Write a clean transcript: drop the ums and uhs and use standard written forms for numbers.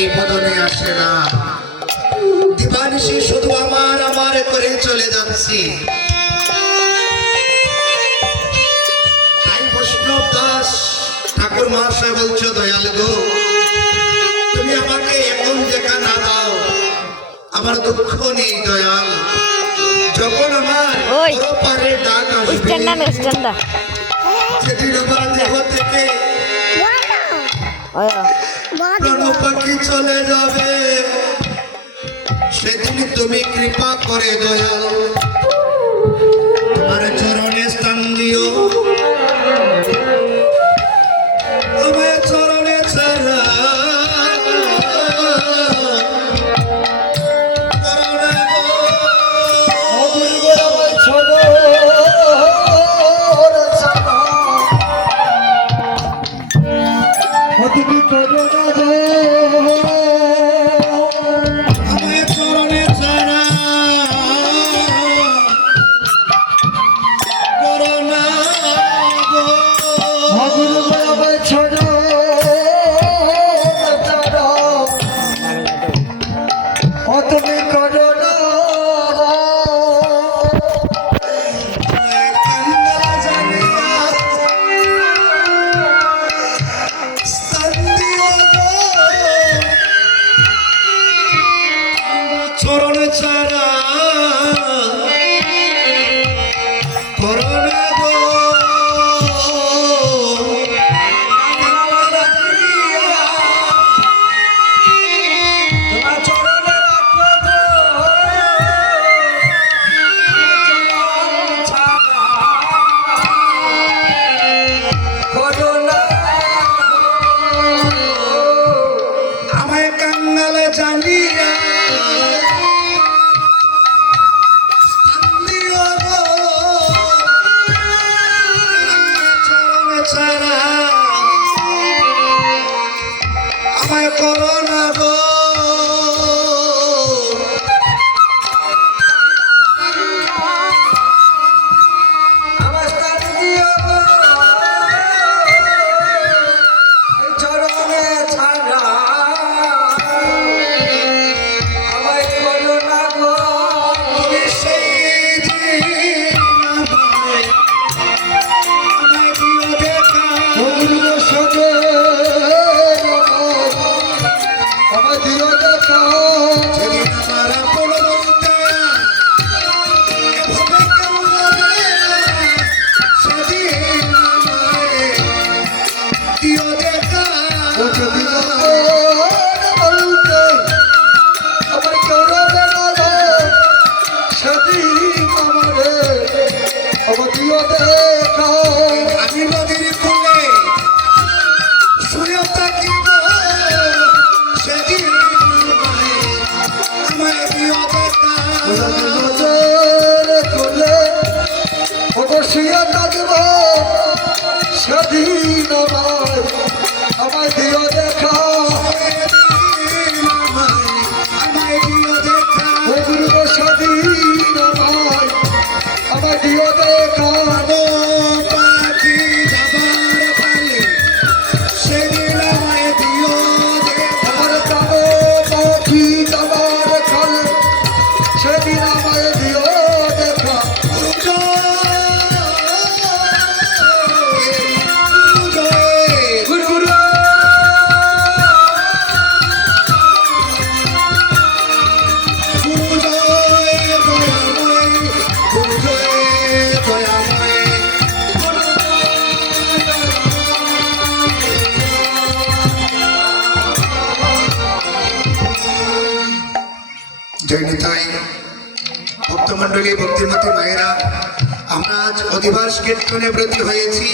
এই বদনে আসে না। দিবানিশি শুধু আমার আমার করে চলে যাচ্ছি। তাই বৈষ্ণব দাস ঠাকুর মহাশয় বলছো, দয়াল গো তুমি আমাকে এখন দেখা না দাও, আমার দুঃখ নেই দয়াল। যখন আমার পরে ডাক আসবে সেদিন আমার দেহ থেকে প্রাণ পাখি চলে যাবে, সেদিন তুমি কৃপা করে দয়াল তোমার চরণে স্থান দিও। আমার চরণে ছাড়া ভক্তমন্ডলী ভক্তিমতী মায়েরা, আমরা আজ অধিবাস কীর্তনে ব্রতী হয়েছি।